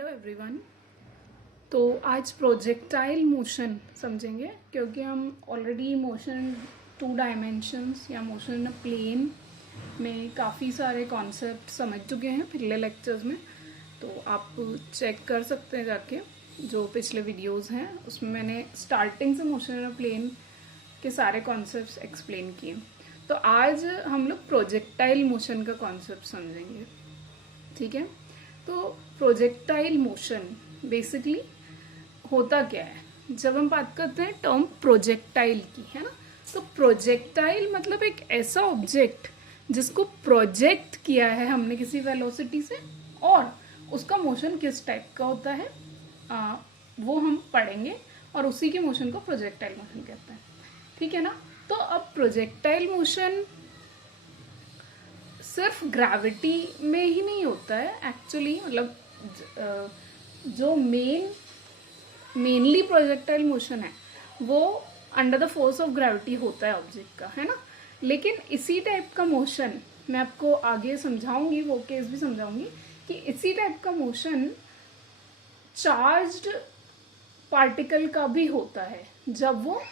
Hello everyone. तो आज projectile motion समझेंगे, क्योंकि हम ऑलरेडी मोशन टू डायमेंशंस या मोशन इन अ प्लेन में काफ़ी सारे कॉन्सेप्ट समझ चुके हैं पिछले लेक्चर्स में। तो आप चेक कर सकते हैं जाके, जो पिछले वीडियोस हैं उसमें मैंने स्टार्टिंग से मोशन इन अ प्लेन के सारे कॉन्सेप्ट्स एक्सप्लेन किए। तो आज हम लोग प्रोजेक्टाइल मोशन का कॉन्सेप्ट समझेंगे, ठीक है। तो प्रोजेक्टाइल मोशन बेसिकली होता क्या है, जब हम बात करते हैं टर्म प्रोजेक्टाइल की, है ना। तो प्रोजेक्टाइल मतलब एक ऐसा ऑब्जेक्ट जिसको प्रोजेक्ट किया है हमने किसी वेलोसिटी से, और उसका मोशन किस टाइप का होता है वो हम पढ़ेंगे, और उसी के मोशन को प्रोजेक्टाइल मोशन कहते हैं, ठीक है ना। तो अब प्रोजेक्टाइल मोशन सिर्फ ग्रेविटी में ही नहीं होता है एक्चुअली, मतलब जो मेनली प्रोजेक्टाइल मोशन है वो under the force of gravity होता है ऑब्जेक्ट का, है ना। लेकिन इसी टाइप का मोशन मैं आपको आगे समझाऊंगी, वो केस भी समझाऊंगी कि इसी टाइप का मोशन चार्ज्ड पार्टिकल का भी होता है जब वो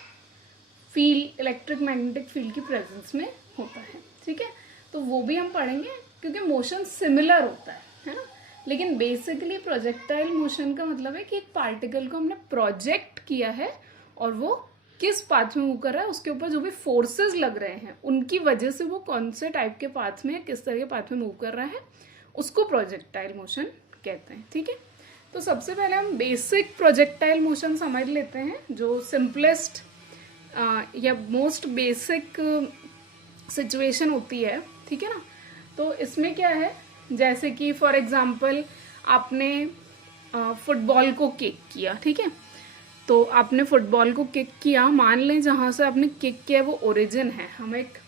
फील्ड, इलेक्ट्रिक मैग्नेटिक फील्ड की प्रेजेंस में होता है, ठीक है। तो वो भी हम पढ़ेंगे, क्योंकि मोशन सिमिलर होता है ना। लेकिन बेसिकली प्रोजेक्टाइल मोशन का मतलब है कि एक पार्टिकल को हमने प्रोजेक्ट किया है और वो किस पाथ में मूव कर रहा है, उसके ऊपर जो भी फोर्सेस लग रहे हैं उनकी वजह से वो कौन से टाइप के पाथ में, किस तरह के पाथ में मूव कर रहा है, उसको प्रोजेक्टाइल मोशन कहते हैं, ठीक है। तो सबसे पहले हम बेसिक प्रोजेक्टाइल मोशन समझ लेते हैं, जो सिंपलेस्ट या मोस्ट बेसिक सिचुएशन होती है, ठीक है ना। तो इसमें क्या है, जैसे कि फॉर एग्जांपल आपने फुटबॉल को किक किया, ठीक है। तो आपने फुटबॉल को किक किया, मान लें जहाँ से आपने किक किया वो ओरिजिन है, हम एक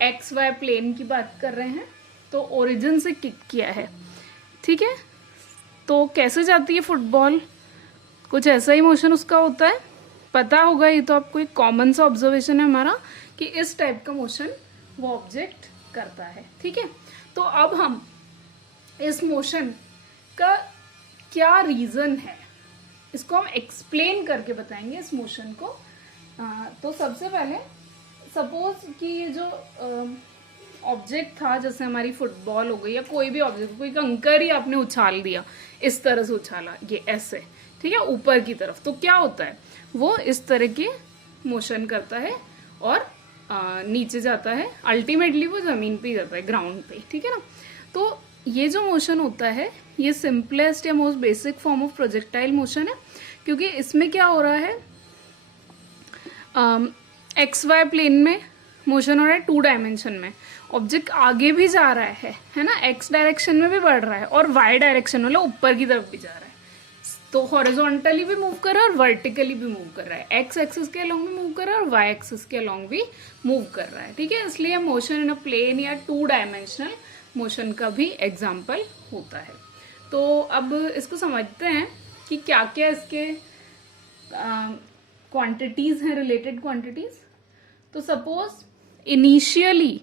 एक्स वाई प्लेन की बात कर रहे हैं, तो ओरिजिन से किक किया है, ठीक है। तो कैसे जाती है फुटबॉल, कुछ ऐसा ही मोशन उसका होता है, पता होगा। ये तो आपको एक कॉमन सा ऑब्जर्वेशन है हमारा कि इस टाइप का मोशन वो ऑब्जेक्ट करता है, ठीक है। तो अब हम इस मोशन का क्या रीजन है इसको हम एक्सप्लेन करके बताएंगे इस मोशन को। तो सबसे पहले सपोज कि ये जो ऑब्जेक्ट था, जैसे हमारी फुटबॉल हो गई या कोई भी ऑब्जेक्ट, कोई कंकर ही आपने उछाल दिया, इस तरह से उछाला ये ऐसे, ठीक है, ऊपर की तरफ, तो क्या होता है, वो इस तरह के मोशन करता है और नीचे जाता है, अल्टीमेटली वो जमीन पे ही जाता है, ग्राउंड पे, ठीक है ना। तो ये जो मोशन होता है ये सिंपलेस्ट या most basic form of projectile motion है, क्योंकि इसमें क्या हो रहा है, एक्स वाई प्लेन में मोशन हो रहा है, टू डायमेंशन में ऑब्जेक्ट आगे भी जा रहा है ना, एक्स डायरेक्शन में भी बढ़ रहा है और वाई डायरेक्शन मतलब ऊपर की तरफ भी जा रहा है। तो हॉरिजॉन्टली भी मूव कर रहा है और वर्टिकली भी मूव कर रहा है, एक्स एक्सिस के अलोंग भी मूव कर रहा है और वाई एक्सिस के अलोंग भी मूव कर रहा है, ठीक है। इसलिए मोशन इन अ प्लेन या टू डायमेंशनल मोशन का भी एग्जाम्पल होता है। तो अब इसको समझते हैं कि क्या क्या इसके क्वांटिटीज हैं, रिलेटेड क्वांटिटीज। तो सपोज इनिशियली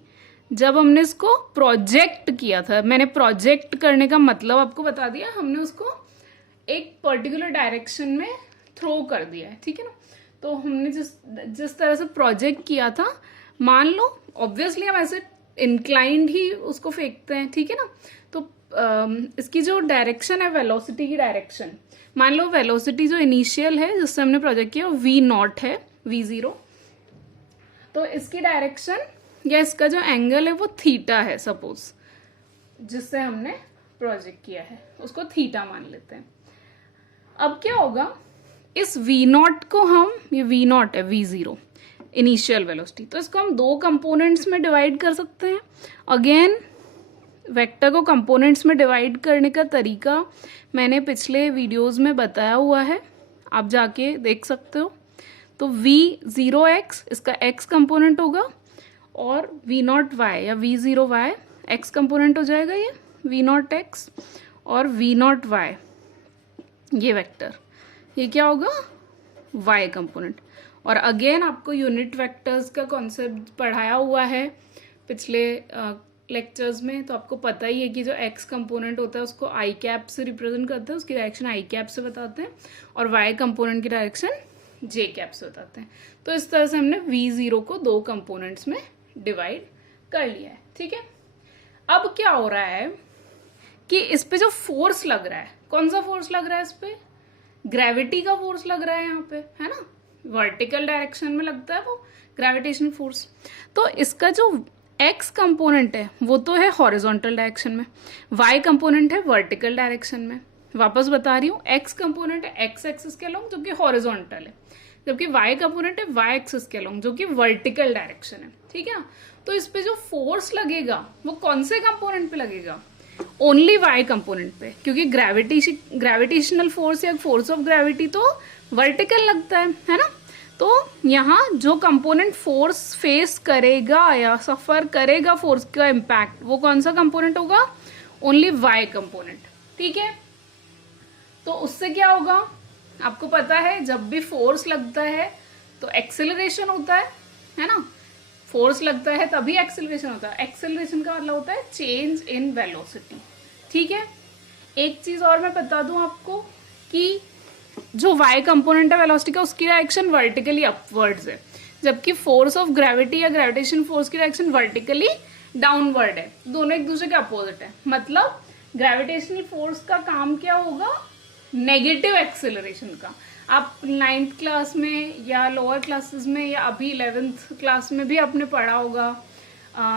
जब हमने इसको प्रोजेक्ट किया था, मैंने प्रोजेक्ट करने का मतलब आपको बता दिया, हमने उसको एक पर्टिकुलर डायरेक्शन में थ्रो कर दिया है, ठीक है ना। तो हमने जिस तरह से प्रोजेक्ट किया था, मान लो ऑब्वियसली हम ऐसे इंक्लाइंड ही उसको फेंकते हैं, ठीक है ना। तो इसकी जो डायरेक्शन है, वेलोसिटी की डायरेक्शन, मान लो वेलोसिटी जो इनिशियल है जिससे हमने प्रोजेक्ट किया v नॉट है, v0, तो इसकी डायरेक्शन या इसका जो एंगल है वो थीटा है, सपोज जिससे हमने प्रोजेक्ट किया है उसको थीटा मान लेते हैं। अब क्या होगा, इस v नॉट को हम, ये v नॉट है, v0 इनिशियल वेलोसिटी, तो इसको हम दो कंपोनेंट्स में डिवाइड कर सकते हैं। अगेन वेक्टर को कंपोनेंट्स में डिवाइड करने का तरीका मैंने पिछले वीडियोस में बताया हुआ है, आप जाके देख सकते हो। तो v0x इसका x कंपोनेंट होगा, और v0y या v0y x कंपोनेंट हो जाएगा, ये v0x, और v0y ये वेक्टर, ये क्या होगा, y कंपोनेंट। और अगेन आपको यूनिट वेक्टर्स का कॉन्सेप्ट पढ़ाया हुआ है पिछले लेक्चर्स में, तो आपको पता ही है कि जो एक्स कंपोनेंट होता है उसको आई कैप से रिप्रेजेंट करते हैं, उसकी डायरेक्शन आई कैप से बताते हैं, और वाई कंपोनेंट की डायरेक्शन जे कैप से बताते हैं। तो इस तरह से हमने V0 को 2 कंपोनेंट्स में डिवाइड कर लिया है। ठीक है, अब क्या हो रहा है कि इस पे जो फोर्स लग रहा है, कौन सा फोर्स लग रहा है इस पे? ग्रेविटी का फोर्स लग रहा है यहाँ पे, है ना, वर्टिकल डायरेक्शन में लगता है वो ग्रेविटेशनल फोर्स। तो इसका जो एक्स कंपोनेंट है वो तो है हॉरिजॉन्टल डायरेक्शन में, वाई कंपोनेंट है वर्टिकल डायरेक्शन में। वापस बता रही हूँ, एक्स कंपोनेंट है एक्स एक्सिस के अलोंग जो कि हॉरिजॉन्टल है, जबकि वाई कंपोनेंट है वाई एक्सिस के अलोंग जो कि वर्टिकल डायरेक्शन है। ठीक है, तो इस पे जो फोर्स लगेगा वो कौन से कंपोनेंट पे लगेगा? ओनली वाई कंपोनेंट पे, क्योंकि ग्रेविटेशनल फोर्स या फोर्स ऑफ ग्रेविटी तो वर्टिकल लगता है ना। तो यहाँ जो कंपोनेंट फोर्स फेस करेगा या सफर करेगा फोर्स का इम्पैक्ट, वो कौन सा कंपोनेंट होगा? Only Y component. ठीक है, तो उससे क्या होगा? आपको पता है जब भी फोर्स लगता है तो एक्सेलरेशन होता है ना, फोर्स लगता है तभी एक्सेलरेशन होता है। एक्सेलरेशन का मतलब होता है चेंज इन वेलोसिटी। ठीक है, एक चीज और मैं बता दूं आपको कि जो वाई कंपोनेंट है वेलोसिटी का, उसकी डायरेक्शन वर्टिकली अपवर्ड्स है, जबकि फोर्स ऑफ ग्रेविटी या ग्रेविटेशन फोर्स की डायरेक्शन वर्टिकली डाउनवर्ड है। दोनों एक दूसरे के अपोजिट है। मतलब ग्रेविटेशनल फोर्स का काम क्या होगा? नेगेटिव एक्सेलरेशन का। आप 9th क्लास में या लोअर क्लासेस में या अभी 11th क्लास में भी आपने पढ़ा होगा,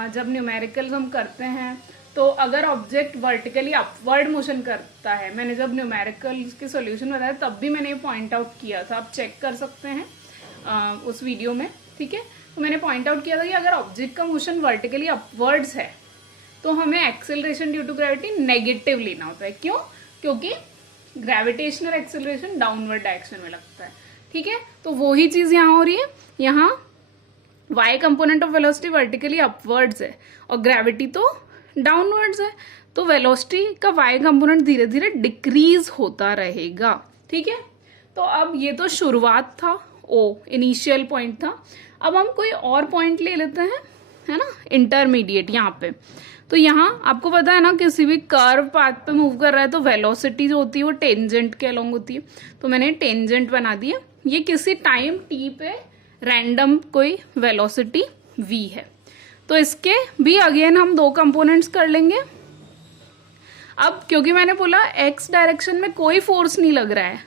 जब न्यूमेरिकल्स हम करते हैं तो अगर ऑब्जेक्ट वर्टिकली अपवर्ड मोशन करता है, मैंने जब न्यूमेरिकल्स के सॉल्यूशन बताया तब भी मैंने ये पॉइंट आउट किया था, आप चेक कर सकते हैं उस वीडियो में। ठीक है, तो मैंने पॉइंट आउट किया था कि अगर ऑब्जेक्ट का मोशन वर्टिकली अपवर्ड्स है तो हमें acceleration due to gravity negative लेना होता है। क्यों? क्योंकि ग्रेविटेशनल एक्सेलरेशन डाउनवर्ड डायरेक्शन में लगता है। ठीक है, तो वही चीज यहाँ हो रही है। यहाँ Y component of velocity vertically upwards है और ग्रेविटी तो डाउनवर्ड्स है, तो वेलोसिटी का वाई कंपोनेंट धीरे धीरे डिक्रीज होता रहेगा। ठीक है, तो अब ये तो शुरुआत था, ओ इनिशियल पॉइंट था। अब हम कोई और पॉइंट ले लेते हैं, है ना, इंटरमीडिएट यहाँ पे। तो यहाँ आपको पता है ना, किसी भी कर्व पाथ पे मूव कर रहा है तो वेलोसिटी जो होती है वो टेंजेंट के अलोंग होती है। तो मैंने टेंजेंट बना दिया, ये किसी टाइम टी पे रैंडम कोई वेलोसिटी v है। तो इसके भी अगेन हम 2 कंपोनेंट्स कर लेंगे। अब क्योंकि मैंने बोला x डायरेक्शन में कोई फोर्स नहीं लग रहा है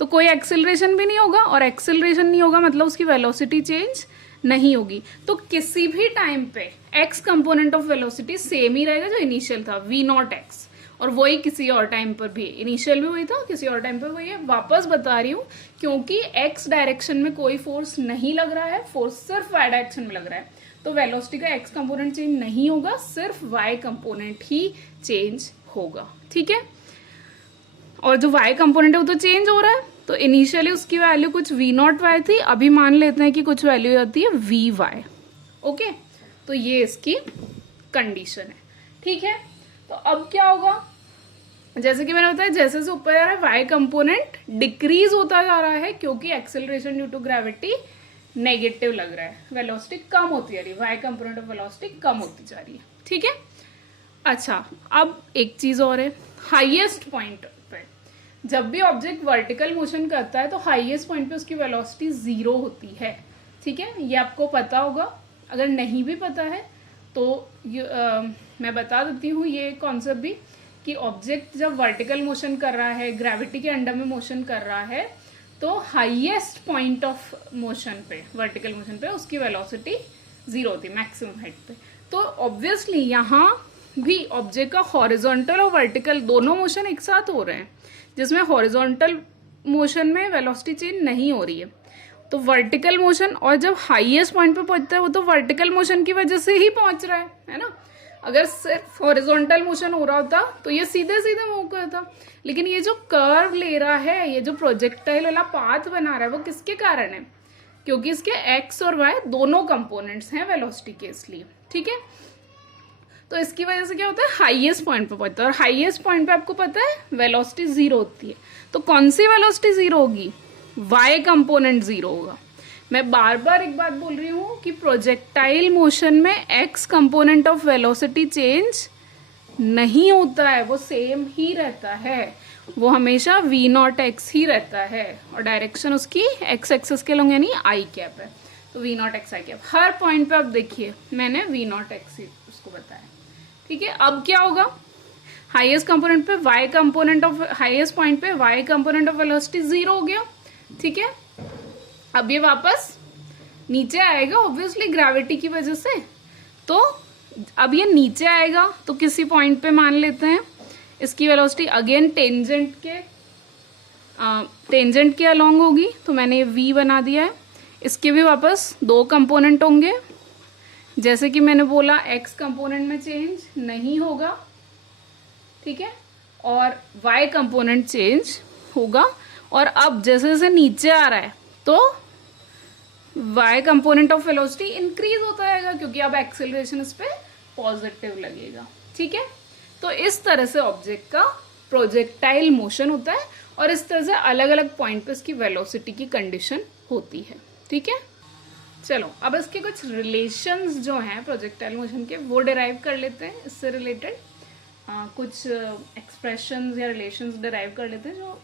तो कोई एक्सेलरेशन भी नहीं होगा, और एक्सेलरेशन नहीं होगा मतलब उसकी वेलोसिटी चेंज नहीं होगी। तो किसी भी टाइम पे x component of velocity same ही रहेगा जो इनिशियल था, v0x, और वही किसी और टाइम पर भी, इनिशियल भी वही था, किसी और टाइम पर वही है। वापस बता रही हूँ, क्योंकि x डायरेक्शन में कोई फोर्स नहीं लग रहा है, फोर्स सिर्फ y डायरेक्शन में लग रहा है, तो वेलोसिटी का x कंपोनेंट चेंज नहीं होगा, सिर्फ y कंपोनेंट ही चेंज होगा। ठीक है, और जो y कंपोनेंट है वो तो चेंज हो रहा है, तो इनिशियली उसकी वैल्यू कुछ v0y थी, अभी मान लेते हैं कि कुछ वैल्यू आती है vy। ओके, तो ये इसकी कंडीशन है। ठीक है, तो अब क्या होगा? जैसे कि मैंने बताया, जैसे जैसे ऊपर जा रहा है वाई कंपोनेंट डिक्रीज होता जा रहा है, क्योंकि acceleration due to gravity negative लग रहा है, वेलोसिटी कम होती जा रही है, वाई कंपोनेंट ऑफ वेलोसिटी कम होती जा रही है। ठीक है, अच्छा अब एक चीज और है, हाईएस्ट पॉइंट पे जब भी ऑब्जेक्ट वर्टिकल मोशन करता है तो हाईएस्ट पॉइंट पे उसकी वेलोसिटी 0 होती है। ठीक है, ये आपको पता होगा, अगर नहीं भी पता है तो मैं बता देती हूँ ये कॉन्सेप्ट भी, कि ऑब्जेक्ट जब वर्टिकल मोशन कर रहा है, ग्रेविटी के अंडर में मोशन कर रहा है, तो हाईएस्ट पॉइंट ऑफ मोशन पे, वर्टिकल मोशन पे, उसकी वेलोसिटी 0 होती है मैक्सिमम हाइट पे। तो ऑब्वियसली यहाँ भी ऑब्जेक्ट का हॉरिजॉन्टल और वर्टिकल दोनों मोशन एक साथ हो रहे हैं, जिसमें हॉरिजॉन्टल मोशन में वेलोसिटी चेंज नहीं हो रही है। तो वर्टिकल मोशन, और जब हाईएस्ट पॉइंट पे पहुंचता है वो तो वर्टिकल मोशन की वजह से ही पहुंच रहा है ना। अगर सिर्फ हॉरिजॉन्टल मोशन हो रहा होता तो ये सीधे सीधे मूव करता, लेकिन ये जो कर्व ले रहा है, ये जो प्रोजेक्टाइल वाला पाथ बना रहा है, वो किसके कारण है? क्योंकि इसके एक्स और वाई दोनों कंपोनेंट्स हैं वेलोसिटी के, इसलिए। ठीक है, तो इसकी वजह से क्या होता है, हाईएस्ट पॉइंट पे पहुंचता है, और हाईएस्ट पॉइंट पे आपको पता है वेलोसिटी 0 होती है। तो कौन सी वेलोसिटी 0 होगी? वाई कंपोनेंट 0 होगा। मैं बार बार एक बात बोल रही हूँ कि प्रोजेक्टाइल मोशन में x component of velocity change नहीं होता है, वो सेम ही रहता है, वो हमेशा v नॉट एक्स ही रहता है और डायरेक्शन उसकी एक्स एक्सिस के लॉन्ग यानी आई कैप है, तो v नॉट एक्स आई कैप। हर पॉइंट पे आप देखिए मैंने v नॉट एक्स ही उसको बताया, ठीक है। अब क्या होगा, हाईएस्ट कंपोनेंट पे y component of highest point पे y कंपोनेंट ऑफ वेलोसिटी 0 हो गया, ठीक है। अब ये वापस नीचे आएगा ऑब्वियसली ग्रेविटी की वजह से, तो अब ये नीचे आएगा तो किसी पॉइंट पे मान लेते हैं इसकी वेलोसिटी अगेन टेंजेंट के अलोंग होगी, तो मैंने ये v बना दिया है। इसके भी वापस दो कंपोनेंट होंगे, जैसे कि मैंने बोला x कंपोनेंट में चेंज नहीं होगा, ठीक है, और y कंपोनेंट चेंज होगा। और अब जैसे जैसे नीचे आ रहा है तो y component of velocity increase होता रहेगा क्योंकि अब एक्सेलरेशन इस पे पॉजिटिव लगेगा, ठीक है। तो इस तरह से ऑब्जेक्ट का प्रोजेक्टाइल मोशन होता है और इस तरह से अलग अलग पॉइंट पे इसकी वेलोसिटी की कंडीशन होती है, ठीक है। चलो अब इसके कुछ रिलेशंस जो हैं प्रोजेक्टाइल मोशन के वो डिराइव कर लेते हैं, इससे रिलेटेड कुछ एक्सप्रेशंस या रिलेशंस डिराइव कर लेते हैं जो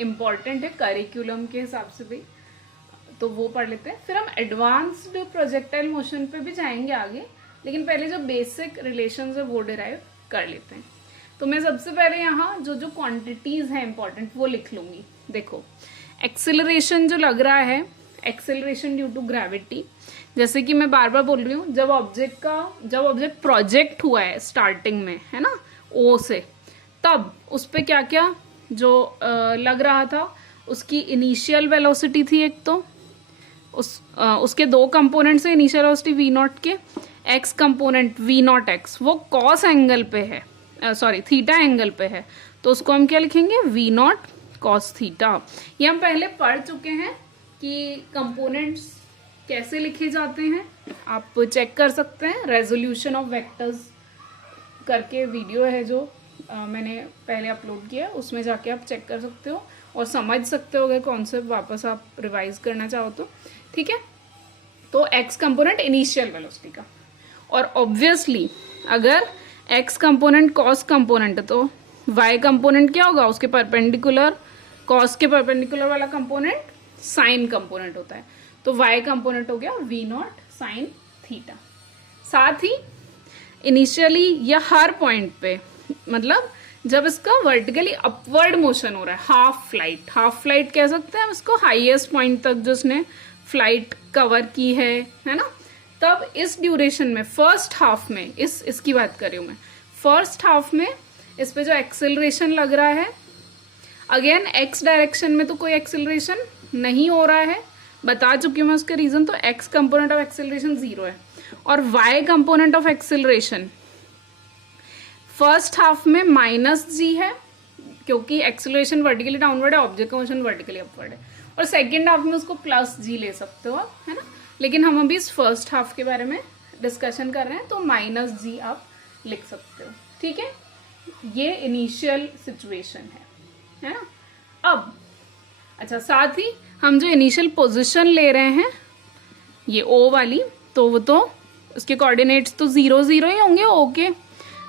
इम्पॉर्टेंट है करिकुलम के हिसाब से भी, तो वो पढ़ लेते हैं। फिर हम एडवांस्ड प्रोजेक्टाइल मोशन पे भी जाएंगे आगे, लेकिन पहले जो बेसिक रिलेशंस है वो डिराइव कर लेते हैं। तो मैं सबसे पहले यहाँ जो जो क्वांटिटीज हैं इंपॉर्टेंट वो लिख लूंगी। देखो एक्सेलरेशन जो लग रहा है, एक्सेलरेशन ड्यू टू ग्रेविटी, जैसे कि मैं बार बार बोल रही हूँ, जब ऑब्जेक्ट प्रोजेक्ट हुआ है स्टार्टिंग में, है ना, ओ से, तब उस पे क्या क्या जो लग रहा था, उसकी इनिशियल वेलोसिटी थी एक, तो उसके दो कंपोनेंट से इनिशियल वेलोसिटी वी नॉट के, x component we naught x वो कॉस एंगल पे है, सॉरी थीटा एंगल पे है, तो उसको हम क्या लिखेंगे, वी नॉट कॉस थीटा। ये हम पहले पढ़ चुके हैं कि कंपोनेंट्स कैसे लिखे जाते हैं, आप चेक कर सकते हैं, रेजोल्यूशन ऑफ वेक्टर्स करके वीडियो है जो मैंने पहले अपलोड किया, उसमें जाके आप चेक कर सकते हो और समझ सकते हो अगर कॉन्सेप्ट वापस आप रिवाइज करना चाहो तो, ठीक है। तो एक्स कंपोनेंट इनिशियल वेलोसिटी का, और ऑब्वियसली अगर एक्स कंपोनेंट कॉस कंपोनेंट है तो वाई कंपोनेंट क्या होगा, उसके परपेंडिकुलर, कॉस के परपेंडिकुलर वाला कंपोनेंट साइन कंपोनेंट होता है, तो वाई कंपोनेंट हो गया वी नॉट साइन थीटा। साथ ही इनिशियली या हर पॉइंट पे, मतलब जब इसका वर्टिकली अपवर्ड मोशन हो रहा है, हाफ फ्लाइट कह सकते हैं हम इसको, हाईएस्ट पॉइंट तक जो उसने फ्लाइट कवर की है ना, तब इस ड्यूरेशन में फर्स्ट हाफ में, इसकी बात कर रही हूं मैं, फर्स्ट हाफ में इस पे जो एक्सेलरेशन लग रहा है, अगेन एक्स डायरेक्शन में तो कोई एक्सेलरेशन नहीं हो रहा है, बता चुकी हूँ मैं उसके रीजन, तो एक्स कंपोनेंट ऑफ एक्सेलरेशन 0 है, और Y component of acceleration first half में -g है क्योंकि एक्सेलरेशन वर्टिकली डाउनवर्ड है, ऑब्जेक्ट का मोशन वर्टिकली अपवर्ड है, और सेकेंड हाफ में उसको +g ले सकते हो आप, है ना, लेकिन हम अभी इस फर्स्ट हाफ के बारे में डिस्कशन कर रहे हैं, तो -g आप लिख सकते हो, ठीक है। ये इनिशियल सिचुएशन है ना। अब अच्छा, साथ ही हम जो इनिशियल पोजीशन ले रहे हैं ये O वाली, तो वो तो उसके कोऑर्डिनेट्स तो 0 0 ही होंगे O के,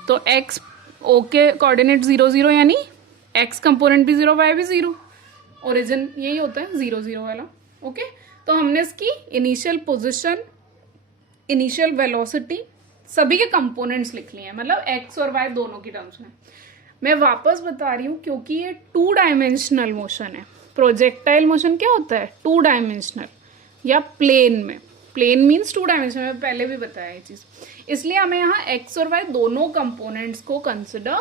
तो x O के कोऑर्डिनेट 0 0 यानी x कंपोनेंट भी 0 y भी 0, ओरिजिन यही होता है 0 0 वाला, ओके। तो हमने इसकी इनिशियल पोजीशन, इनिशियल वेलोसिटी, सभी के कंपोनेंट्स लिख लिए हैं, मतलब x और y दोनों की टर्म्स में। मैं वापस बता रही हूँ क्योंकि ये 2 डायमेंशनल मोशन है। प्रोजेक्टाइल मोशन क्या होता है, 2 डायमेंशनल या प्लेन में, प्लेन मीन्स 2 डायमेंशन में, पहले भी बताया ये चीज, इसलिए हमें यहाँ x और y दोनों कंपोनेंट्स को कंसिडर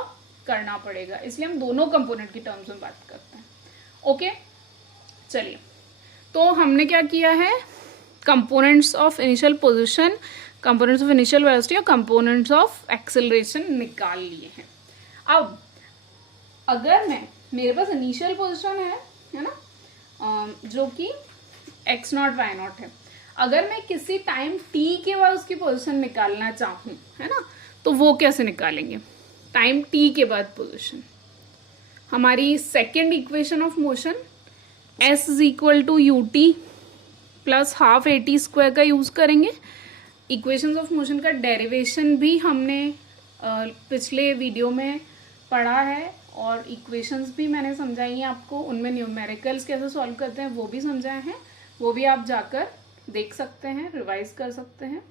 करना पड़ेगा, इसलिए हम दोनों कंपोनेंट की टर्म्स में बात करते हैं, ओके। चलिए, तो हमने क्या किया है, components of initial position, components of initial velocity और कंपोनेंट्स ऑफ एक्सेलरेशन निकाल लिए हैं। अब अगर मेरे पास इनिशियल पोजीशन है ना, जो कि x नॉट y नॉट है, अगर मैं किसी टाइम t के बाद उसकी पोजीशन निकालना चाहूँ, है ना, तो वो कैसे निकालेंगे, टाइम t के बाद पोजीशन, हमारी second equation of motion s is equal to ut plus half A T square का यूज़ करेंगे। इक्वेशंस ऑफ मोशन का डेरिवेशन भी हमने पिछले वीडियो में पढ़ा है और इक्वेशंस भी मैंने समझाई हैं आपको, उनमें न्यूमेरिकल्स कैसे सॉल्व करते हैं वो भी समझाए हैं, वो भी आप जाकर देख सकते हैं, रिवाइज कर सकते हैं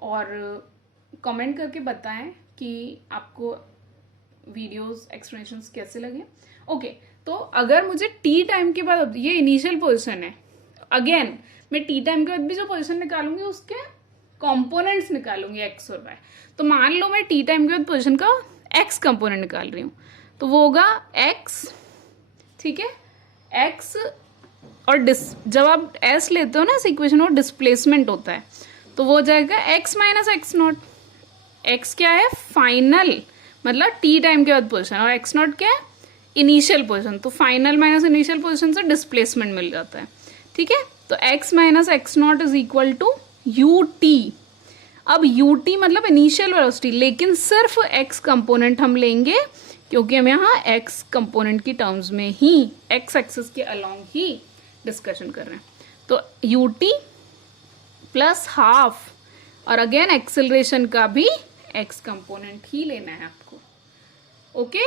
और कमेंट करके बताएं कि आपको वीडियोस एक्सप्लेनेशंस कैसे लगे। ओके, तो अगर मुझे टी टाइम के बाद, ये इनिशियल पोजीशन है, अगेन मैं टी टाइम के बाद भी जो पोजीशन निकालूंगी उसके कंपोनेंट्स निकालूंगी एक्स और वाई। तो मान लो मैं टी टाइम के बाद पोजीशन का एक्स कंपोनेंट निकाल रही हूँ, तो वो होगा एक्स, ठीक है, एक्स और जब आप एस लेते हो ना इस इक्वेशन में, डिस्प्लेसमेंट होता है, तो वो हो जाएगा x minus X not. X क्या है? फाइनल, मतलब टी टाइम के बाद पोजीशन, और एक्स नॉट क्या है? Initial position. तो फाइनल माइनस इनिशियल पोजीशन से डिस्प्लेसमेंट मिल जाता है, ठीक है। तो X minus X naught is equal to U T. अब यू टी मतलब इनिशियल वेलोसिटी, लेकिन सिर्फ एक्स कंपोनेंट हम लेंगे क्योंकि हम यहाँ एक्स कंपोनेंट की टर्म्स में ही, एक्स एक्सिस के अलोंग ही डिस्कशन कर रहे हैं। तो यू टी प्लस हाफ, और अगेन एक्सेलरेशन का भी एक्स कंपोनेंट ही लेना है आपको। ओके,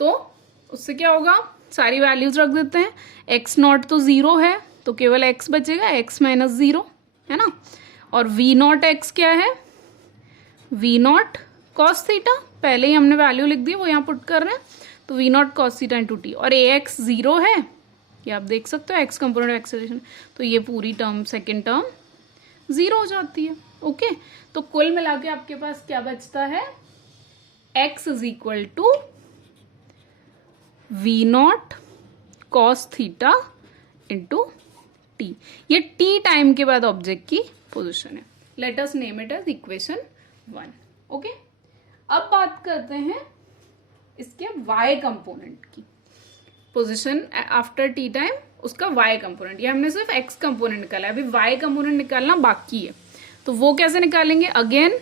तो उससे क्या होगा, सारी वैल्यूज रख देते हैं। एक्स नॉट तो 0 है, तो केवल एक्स बचेगा, एक्स माइनस 0, है ना। और वी नॉट एक्स क्या है? वी नॉट कॉस थीटा, पहले ही हमने वैल्यू लिख दी, वो यहाँ पुट कर रहे हैं, तो we naught cos theta into T. और ए एक्स 0 है, ये आप देख सकते हो, एक्स कंपोनेंट एक्सेलरेशन, तो ये पूरी टर्म, सेकेंड टर्म 0 हो जाती है। ओके, तो कुल मिला के आपके पास क्या बचता है? x is equal to v naught cos theta into t. ये टी टाइम के बाद ऑब्जेक्ट की पोजीशन है। Let us name it as equation 1। Okay, अब बात करते हैं इसके y कंपोनेंट की। पोजीशन आफ्टर टी टाइम, उसका y कंपोनेंट, ये हमने सिर्फ x कंपोनेंट निकाला है, अभी y कंपोनेंट निकालना बाकी है। तो वो कैसे निकालेंगे? Again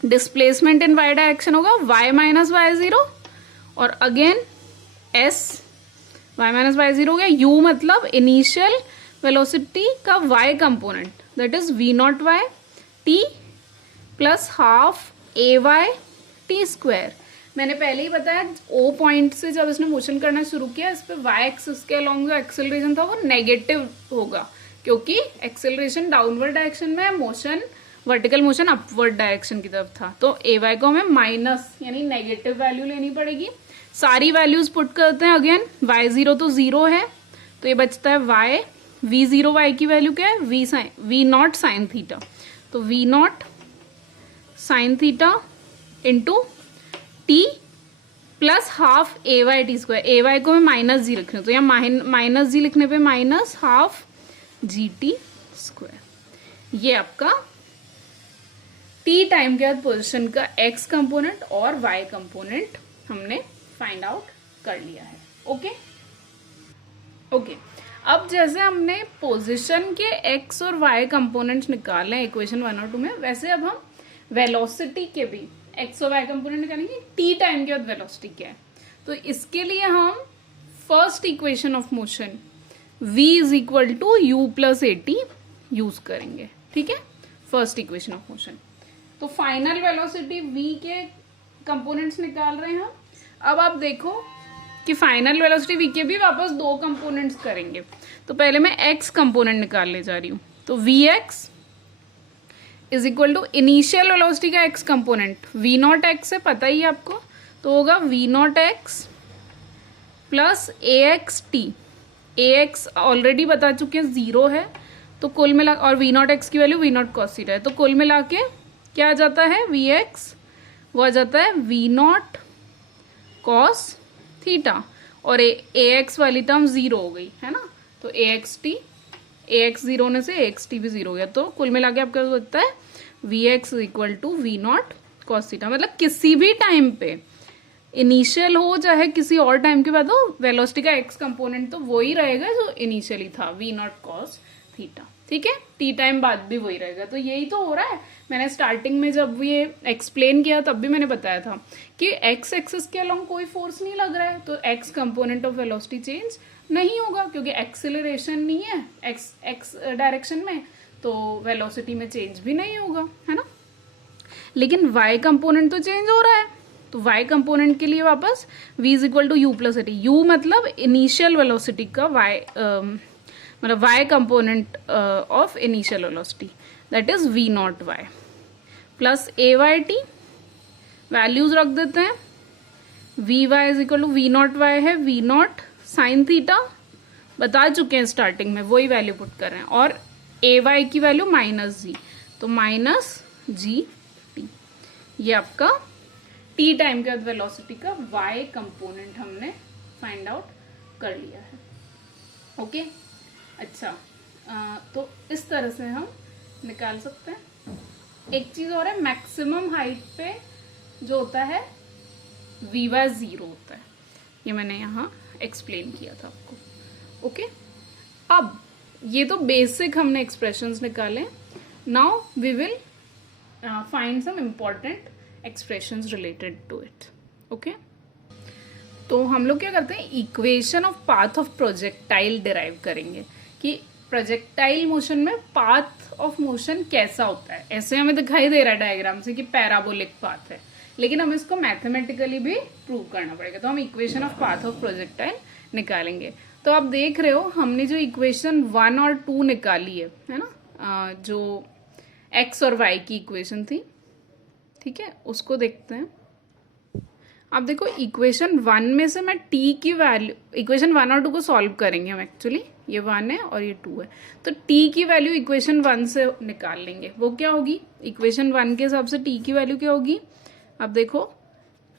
displacement in y direction होगा y माइनस वाई 0, और again s y minus y 0 हो गया। u मतलब इनिशियल वेलोसिटी का y component, that is v naught y, t plus half a y t square. मैंने पहले ही बताया, ओ पॉइंट से जब इसने मोशन करना शुरू किया, इस पे वाई एक्सिस के अलॉन्ग जो एक्सेलरेशन था वो नेगेटिव होगा, क्योंकि एक्सेलरेशन डाउनवर्ड डायरेक्शन में, motion vertical motion upward direction की तरफ था। तो ए वाई को हमें माइनस यानी नेगेटिव वैल्यू लेनी पड़ेगी। सारी वैल्यूज पुट करते हैं। अगेन वाई 0 तो 0 है, तो ये बचता है वाई, वी 0 वाई की वैल्यू क्या है? वी नॉट साइन थीटा, तो we not sine theta into t plus half a y t square. A y को मैं माइनस जी रख रही हूँ, तो यहाँ माइनस जी लिखने पे minus half g T square. ये आपका टी टाइम के बाद पोजीशन का एक्स कंपोनेंट और वाई कंपोनेंट हमने फाइंड आउट कर लिया है। ओके ओके, अब जैसे हमने पोजीशन के एक्स और वाई कंपोनेंट्स निकाले हैं इक्वेशन 1 और 2 में, वैसे अब हम वेलोसिटी के भी एक्स और वाई कंपोनेंट निकालेंगे। टी टाइम के बाद वेलोसिटी क्या है, तो इसके लिए हम first equation of motion v is equal to u plus a t use करेंगे, ठीक है, फर्स्ट इक्वेशन ऑफ मोशन। तो फाइनल वेलोसिटी v के कंपोनेंट्स निकाल रहे हैं हम। अब आप देखो कि फाइनल वेलोसिटी v के भी वापस दो कंपोनेंट्स करेंगे। तो पहले मैं x कंपोनेंट निकालने जा रही हूँ, तो vx is equal to initial velocity का x component, v naught x है, पता ही है आपको, तो होगा v naught x plus a x t. A x already बता चुके हैं 0 है, तो कुल मिला, और वी नॉट एक्स की value v naught cos theta है, तो कुल मिला के क्या आ जाता है? वी एक्स वो आ जाता है वी नॉट कॉस थीटा, और ए एक्स वाली टर्म 0 हो गई है ना, तो a x t, a x 0 होने से ए एक्स टी भी 0 हो गया। तो कुल मिला के आपका होता है v x equal to v naught cos theta. मतलब किसी भी टाइम पे, इनिशियल हो चाहे किसी और टाइम के बाद हो, वेलोसिटी का एक्स कंपोनेंट तो वही रहेगा जो इनिशियली था, वी नॉट कॉस थीटा, ठीक है, टी टाइम बाद भी वही रहेगा। तो यही तो हो रहा है, मैंने स्टार्टिंग में जब ये एक्सप्लेन किया तब भी मैंने बताया था कि एक्स एक्सिस के अलोंग कोई फोर्स नहीं लग रहा है, तो x component of velocity change नहीं होगा क्योंकि एक्सेलरेशन नहीं है एक्स डायरेक्शन में, तो वेलोसिटी में चेंज भी नहीं होगा, है ना। लेकिन वाई कंपोनेंट तो चेंज हो रहा है, तो वाई कंपोनेंट के लिए वापस v is equal to u plus a t. U मतलब इनिशियल वेलोसिटी का वाई, मतलब y component of initial velocity, that is v naught y plus a y t. Values रख देते हैं, v y is equal to v naught y है v not sine theta, बता चुके हैं स्टार्टिंग में, वही वैल्यू पुट कर रहे हैं, और ए वाई की वैल्यू माइनस जी, तो माइनस जी टी। ये आपका टी टाइम के बाद वेलोसिटी का वाई कंपोनेंट हमने फाइंड आउट कर लिया है। ओके, अच्छा, तो इस तरह से हम निकाल सकते हैं। एक चीज और है, मैक्सिमम हाइट पे जो होता है वी वाई 0 होता है, ये मैंने यहाँ एक्सप्लेन किया था आपको। ओके, अब ये तो बेसिक हमने एक्सप्रेशंस निकाले। Now we will find some important expressions related to it. Okay, तो हम लोग क्या करते हैं, equation of path of projectile derive करेंगे कि प्रोजेक्टाइल मोशन में पाथ ऑफ मोशन कैसा होता है। ऐसे हमें दिखाई दे रहा है डायग्राम से कि पैराबोलिक पाथ है, लेकिन हमें इसको मैथमेटिकली भी प्रूव करना पड़ेगा, तो हम equation of path of projectile निकालेंगे। तो आप देख रहे हो हमने जो इक्वेशन 1 और 2 निकाली है ना, जो x और y की इक्वेशन थी, ठीक है, उसको देखते हैं। अब देखो इक्वेशन 1 में से मैं t की वैल्यू, इक्वेशन 1 और 2 को सॉल्व करेंगे हम, एक्चुअली ये 1 है और ये 2 है, तो t की वैल्यू इक्वेशन 1 से निकाल लेंगे। वो क्या होगी, इक्वेशन 1 के हिसाब से t की वैल्यू क्या होगी, अब देखो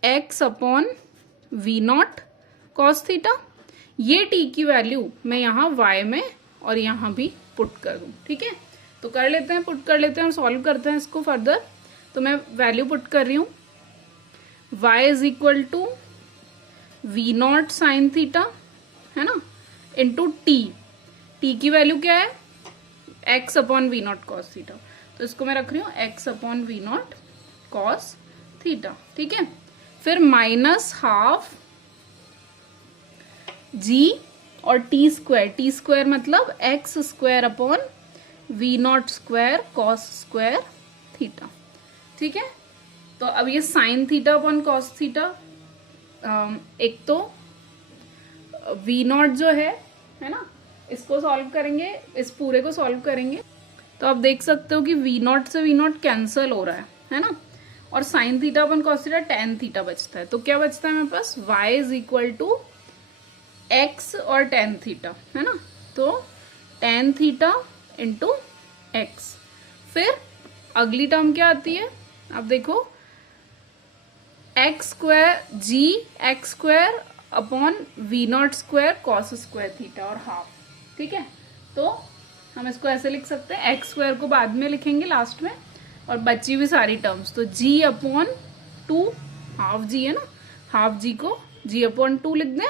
x upon v naught cos theta. ये t की वैल्यू मैं यहाँ y में और यहाँ भी पुट कर दूं, ठीक है, तो कर लेते हैं, पुट कर लेते हैं और सॉल्व करते हैं इसको फर्दर। तो मैं वैल्यू पुट कर रही हूँ, y is equal to v not sine theta, है ना, इंटू t की वैल्यू क्या है, x upon v naught cos theta, तो इसको मैं रख रही हूँ x upon v naught cos theta, ठीक है। फिर माइनस हाफ g और टी स्क्वायर मतलब x square upon v not square cos square theta, ठीक है। तो अब ये sine theta upon cos theta, एक तो वी नॉट जो है ना, इसको सॉल्व करेंगे, इस पूरे को सॉल्व करेंगे, तो आप देख सकते हो कि वी नॉट से वी नॉट कैंसल हो रहा है ना, और sine theta upon cos theta tan theta बचता है, तो क्या बचता है मेरे पास, y is equal to x और टेन थीटा, है ना, तो टेन थीटा इंटू एक्स। फिर अगली टर्म क्या आती है, अब देखो x square upon v not square cos square theta और हाफ, ठीक है। तो हम इसको ऐसे लिख सकते हैं, एक्स स्क्वायर को बाद में लिखेंगे लास्ट में, और बची हुई सारी टर्म्स तो g अपॉन 2, हाफ g है ना, हाफ g को g अपॉन 2 लिख दें,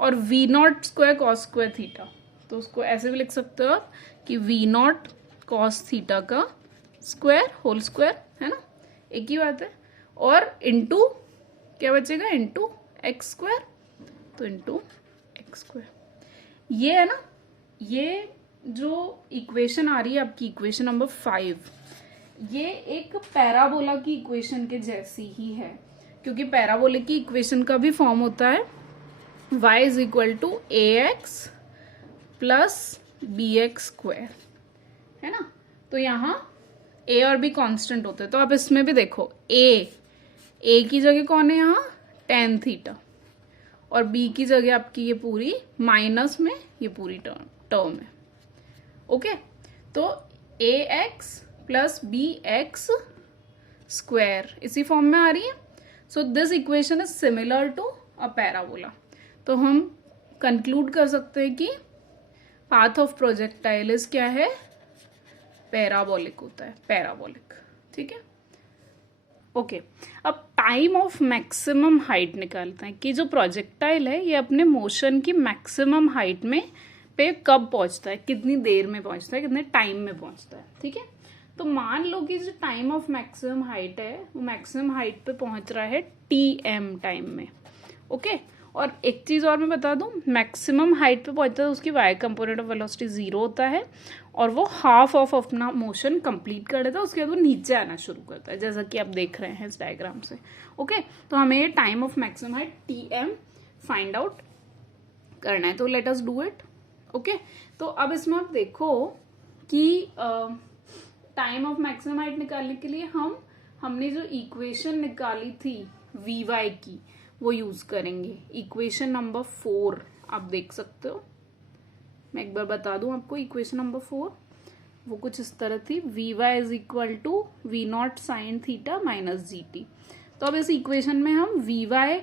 और v not square cos square theta, तो उसको ऐसे भी लिख सकते हो आप कि वी नॉट कॉस थीटा का स्क्वायर होल स्क्वायर, है ना, एक ही बात है, और इंटू क्या बचेगा, इंटू एक्स स्क्वायर, तो इंटू एक्स स्क्वायर। ये है ना, ये जो इक्वेशन आ रही है आपकी इक्वेशन नंबर 5, ये एक पैराबोला की इक्वेशन के जैसी ही है, क्योंकि पैराबोला की इक्वेशन का भी फॉर्म होता है y is equal to a x plus b x square, है ना। तो यहाँ a और b कांस्टेंट होते हैं, तो आप इसमें भी देखो a की जगह कौन है यहाँ, टेन थीटा, और b की जगह आपकी ये पूरी माइनस में ये पूरी टर्म है। ओके, तो a x plus b x square इसी फॉर्म में आ रही है। So this equation is similar to a parabola. तो हम कंक्लूड कर सकते हैं कि पाथ ऑफ प्रोजेक्टाइल इज क्या है, पैराबोलिक होता है, पैराबोलिक, ठीक है। ओके, अब टाइम ऑफ मैक्सिमम हाइट निकालते हैं कि जो प्रोजेक्टाइल है ये अपने मोशन की मैक्सिमम हाइट में पे कब पहुंचता है, कितनी देर में पहुंचता है, कितने टाइम में पहुंचता है, ठीक है। तो मान लो कि जो टाइम ऑफ मैक्सिमम हाइट है वो मैक्सिमम हाइट पे पहुंच रहा है टीएम टाइम में, ओके। और एक चीज और मैं बता दूं, मैक्सिमम हाइट पे पहुंचता है उसकी वाई कंपोनेंट ऑफ वेलोसिटी 0 होता है और वो हाफ ऑफ अपना मोशन कंप्लीट कर देता है, उसके बाद वो नीचे आना शुरू करता है, जैसा कि आप देख रहे हैं इस डायग्राम से, ओके। तो हमें ये time of maximum height TM find out करना है, तो let us do it, okay. तो अब इसमें आप देखो कि टाइम ऑफ मैक्सिमम हाइट निकालने के लिए हमने जो इक्वेशन निकाली थी वी वाई की वो यूज करेंगे। इक्वेशन नंबर 4 आप देख सकते हो, मैं एक बार बता दूं आपको। इक्वेशन नंबर 4 वो कुछ इस तरह थी, v y is equal to v not sine theta minus g t. तो अब इस इक्वेशन में हम वी वाई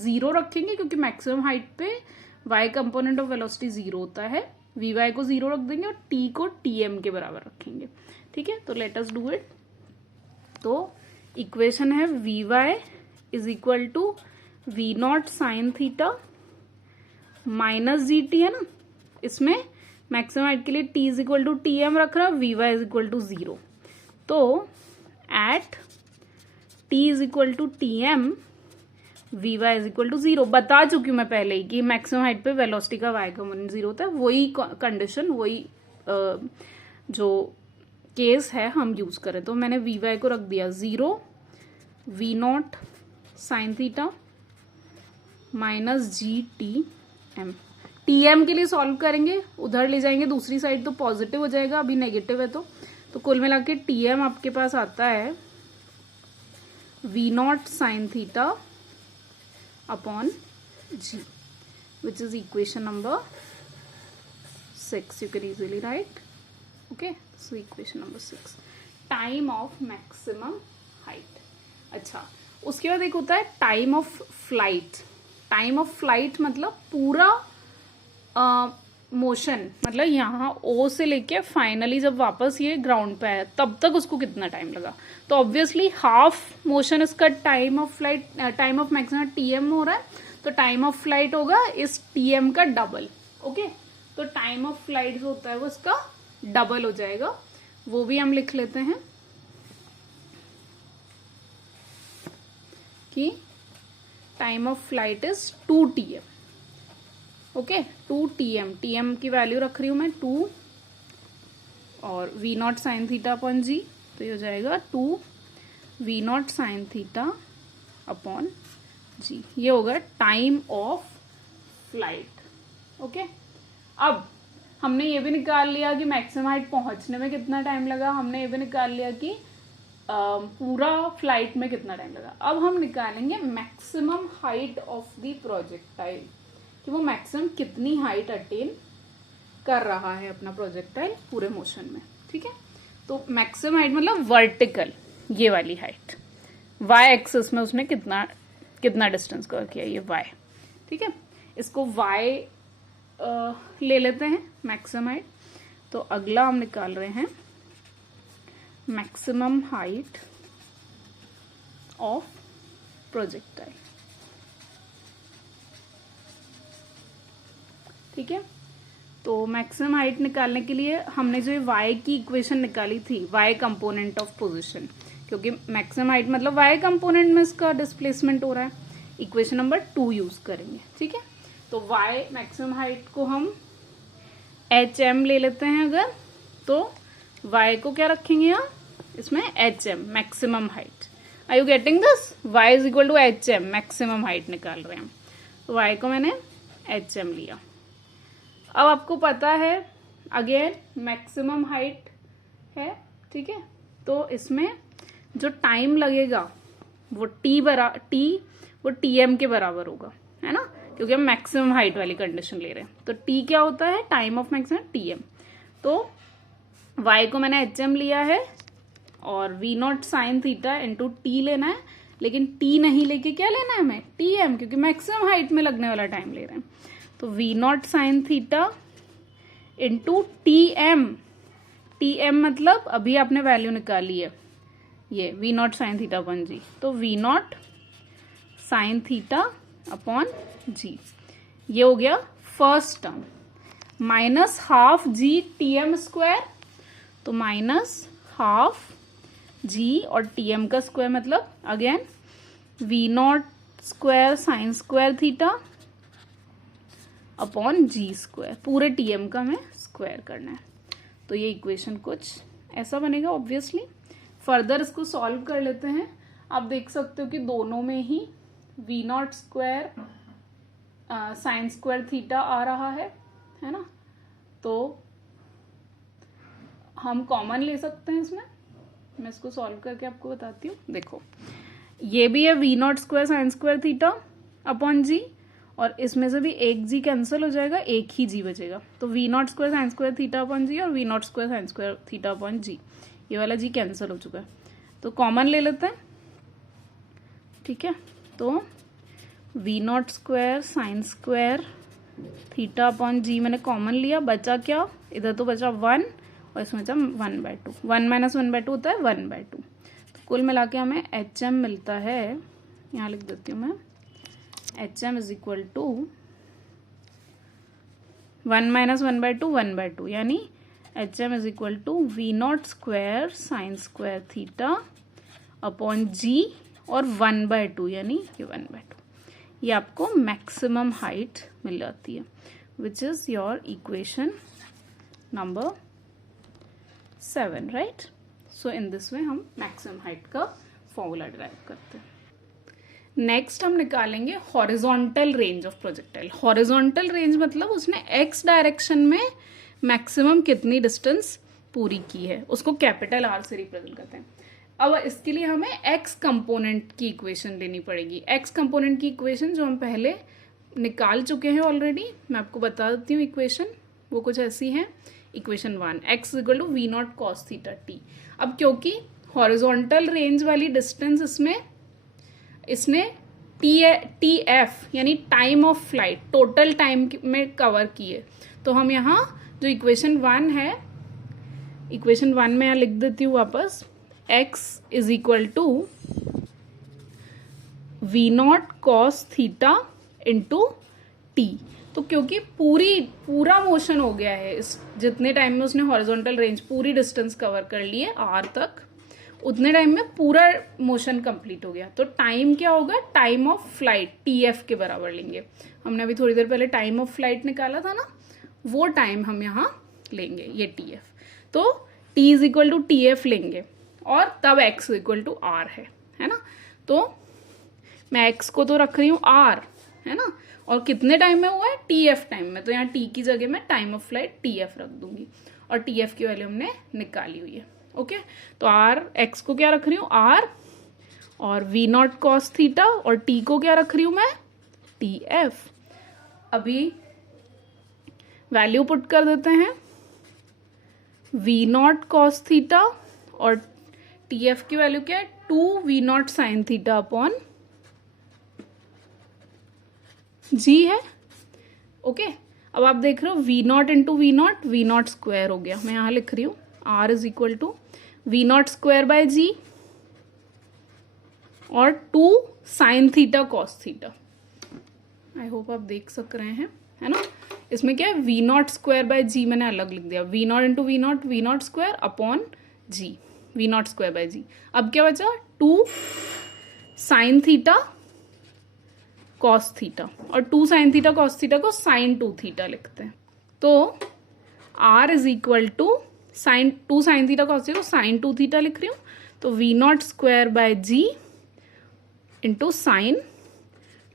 0 रखेंगे क्योंकि मैक्सिमम हाइट पे वाई कंपोनेंट ऑफ वेलोसिटी 0 होता है, वी वाई को 0 रख देंगे और टी को टीएम के बराबर रखेंगे, ठीक है। तो लेट अस डू इट। तो इक्वेशन है v y is equal to v not sine theta minus g t, है ना। इसमें मैक्सिमम हाइट के लिए t is equal to t m रख रहा, v y is equal to 0। तो at t is equal to t m v y is equal to 0 बता चुकी हूं मैं पहले ही कि मैक्सिमम हाइट पे वेलोसिटी का वाई कंपोनेंट 0 होता है। वही कंडीशन, वही जो केस है हम यूज करें। तो मैंने वी वाई को रख दिया 0, v not sine theta minus g t m. T m के लिए सॉल्व करेंगे, उधर ले जाएंगे दूसरी साइड तो पॉजिटिव हो जाएगा, अभी नेगेटिव है। तो कुल मिला के टी एम आपके पास आता है v not sine theta upon g, which is equation number 6 you can easily write, okay. So equation number 6 time of maximum height. अच्छा, उसके बाद एक होता है time of flight. Time of flight मतलब पूरा मोशन, मतलब यहाँ ओ से लेके फाइनली जब वापस ये ग्राउंड पे आया तब तक उसको कितना टाइम लगा। तो ऑब्वियसली हाफ मोशन इसका time of flight, time of maximum TM हो रहा है, तो टाइम ऑफ फ्लाइट होगा इस टीएम का डबल, ओके। तो टाइम ऑफ फ्लाइट जो होता है वो इसका डबल हो जाएगा, वो भी हम लिख लेते हैं कि time of flight is 2 t m, okay. 2 t m, t m की वैल्यू रख रही हूं मैं 2 और v not sine theta upon g, तो ये हो जाएगा 2 v not sine theta upon g. ये होगा टाइम ऑफ फ्लाइट, ओके। अब हमने ये भी निकाल लिया कि मैक्सिमम हाइट पहुंचने में कितना टाइम लगा, हमने ये भी निकाल लिया कि पूरा फ्लाइट में कितना टाइम लगा। अब हम निकालेंगे maximum height of the projectile, कि वो मैक्सिमम कितनी हाइट अटेन कर रहा है अपना प्रोजेक्टाइल पूरे मोशन में, ठीक है। तो मैक्सिमम हाइट मतलब वर्टिकल, ये वाली हाइट, वाई एक्सिस में उसने कितना डिस्टेंस कवर किया, ये वाई, ठीक है। इसको वाई ले लेते हैं मैक्सिमम हाइट। तो अगला हम निकाल रहे हैं मैक्सिमम हाइट ऑफ प्रोजेक्टाइल, ठीक है। तो मैक्सिमम हाइट निकालने के लिए हमने जो वाई की इक्वेशन निकाली थी, वाई कंपोनेंट ऑफ पोजीशन, क्योंकि मैक्सिमम हाइट मतलब वाई कंपोनेंट में इसका डिस्प्लेसमेंट हो रहा है, इक्वेशन नंबर 2 यूज करेंगे, ठीक है। तो वाई मैक्सिमम हाइट को हम एच एम ले लेते हैं अगर, तो वाई को क्या रखेंगे यहाँ इसमें h m, maximum height. Are you getting this? Y is equal to h m, maximum height निकाल रहे हैं, तो वाई को मैंने एच एम लिया। अब आपको पता है अगेन मैक्सिमम हाइट है, ठीक है। तो इसमें जो टाइम लगेगा वो वो टीएम के बराबर होगा, है ना, क्योंकि हम मैक्सिमम हाइट वाली कंडीशन ले रहे हैं। तो टी क्या होता है, टाइम ऑफ मैक्सिमम टीएम। तो वाई को मैंने एचएम लिया है और v not sine theta into T लेना है, लेकिन टी नहीं लेके क्या लेना है हमें, टीएम, क्योंकि मैक्सिमम हाइट में लगने वाला टाइम ले रहे हैं। तो we not sine theta into t m मतलब अभी आपने वैल्यू निकाली है, ये v not sine theta upon g. तो we not sine theta upon g, ये हो गया first term, minus half g t m square, तो माइनस हाफ जी और टी एम का स्क्वायर मतलब again v not square sine square theta upon g square, पूरे t m का हमें स्क्वायर करना है। तो ये इक्वेशन कुछ ऐसा बनेगा ऑब्वियसली। फर्दर इसको सॉल्व कर लेते हैं। आप देख सकते हो कि दोनों में ही v not square sine square theta आ रहा है ना, तो हम कॉमन ले सकते हैं इसमें। मैं इसको सॉल्व करके आपको बताती हूँ। देखो ये भी है v not square sine square theta upon g, और इसमें से भी एक जी कैंसिल हो जाएगा, एक ही जी बचेगा। तो we not square sine square theta upon g और v not square sine square theta upon g, ये वाला जी कैंसिल हो चुका है, तो कॉमन ले लेते हैं। ठीक है, तो we not square sine square theta upon g मैंने कॉमन लिया, बचा क्या, इधर तो बचा 1 और इसमें बचा 1/2। 1 माइनस 1/2 होता है 1/2। तो कुल मिला के हमें एच एम मिलता है, यहाँ लिख देती हूँ मैं, h m is equal to 1 minus 1/2 1/2, यानी h m is equal to v not square sine square theta upon g और 1/2, यानी ये 1/2। ये आपको मैक्सिमम हाइट मिल जाती है, which is your equation number 7, right. So in this way हम maximum height का फॉर्मूला डिराइव करते हैं। नेक्स्ट हम निकालेंगे horizontal range of projectile. Horizontal range मतलब उसने एक्स डायरेक्शन में मैक्सिमम कितनी डिस्टेंस पूरी की है, उसको कैपिटल आर से रिप्रेजेंट करते हैं। अब इसके लिए हमें एक्स कंपोनेंट की इक्वेशन लेनी पड़ेगी। एक्स कंपोनेंट की इक्वेशन जो हम पहले निकाल चुके हैं ऑलरेडी, मैं आपको बता देती हूँ इक्वेशन, वो कुछ ऐसी है। Equation 1 x equal to v naught cos theta t. अब क्योंकि हॉरिजॉन्टल रेंज वाली डिस्टेंस इसने टी एफ यानी time of flight total time में कवर की है, तो हम यहाँ जो इक्वेशन 1 है, इक्वेशन 1 में यहाँ लिख देती हूँ वापस, x is equal to v naught cos theta into t. तो क्योंकि पूरा मोशन हो गया है, इस जितने टाइम में उसने हॉरिजॉन्टल रेंज पूरी डिस्टेंस कवर कर ली है r तक, उतने टाइम में पूरा मोशन कंप्लीट हो गया, तो टाइम क्या होगा, टाइम ऑफ फ्लाइट tf के बराबर लेंगे। हमने अभी थोड़ी देर पहले टाइम ऑफ फ्लाइट निकाला था ना, वो टाइम हम यहाँ लेंगे, ये tf। तो t is equal to tf लेंगे और तब x इक्वल टू r है ना। तो मैं x को तो रख रही हूँ r, है ना, और कितने टाइम में हुआ है, tf टाइम में, तो यहाँ t की जगह मैं टाइम ऑफ फ्लाइट tf रख दूंगी और tf की वैल्यू हमने निकाली हुई है। ओके, तो x को क्या रख रही हूँ, r, और v नॉट कॉस थीटा, और t को क्या रख रही हूँ मैं, tf। अभी वैल्यू पुट कर देते हैं, v नॉट कॉस थीटा और tf की वैल्यू क्या है, 2v not sine theta upon g है। ओके, अब आप देख रहे हो v not into v not square हो गया। मैं यहां लिख रही हूं r is equal to v not square by g और 2 sine theta cos theta. I hope आप देख सक रहे हैं, है ना। इसमें क्या है, v not square by g मैंने अलग लिख दिया, v not into v not square upon g, v not square by g. अब क्या बचा, 2 साइन थीटा कॉस थीटा, और 2 साइन थीटा कॉस थीटा को साइन 2 थीटा लिखते हैं। तो r is equal to sign 2 sine theta cos theta को sign 2 theta लिख रही हूँ, तो we not square by ji into sine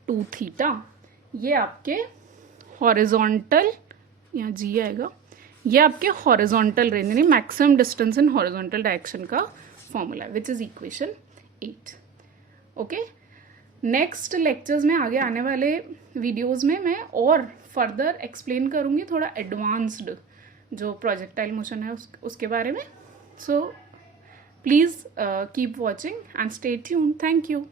2 theta. ये आपके हॉरिजॉन्टल, यहाँ जी आएगा, ये आपके हॉरिजॉन्टल रेंज यानी maximum distance in horizontal direction का formula, which is equation 8। Okay, next lectures में, आगे आने वाले वीडियोस में मैं और फर्दर एक्सप्लेन करूंगी थोड़ा एडवांस्ड जो प्रोजेक्टाइल मोशन है उसके बारे में। So please keep watching and stay tuned. Thank you.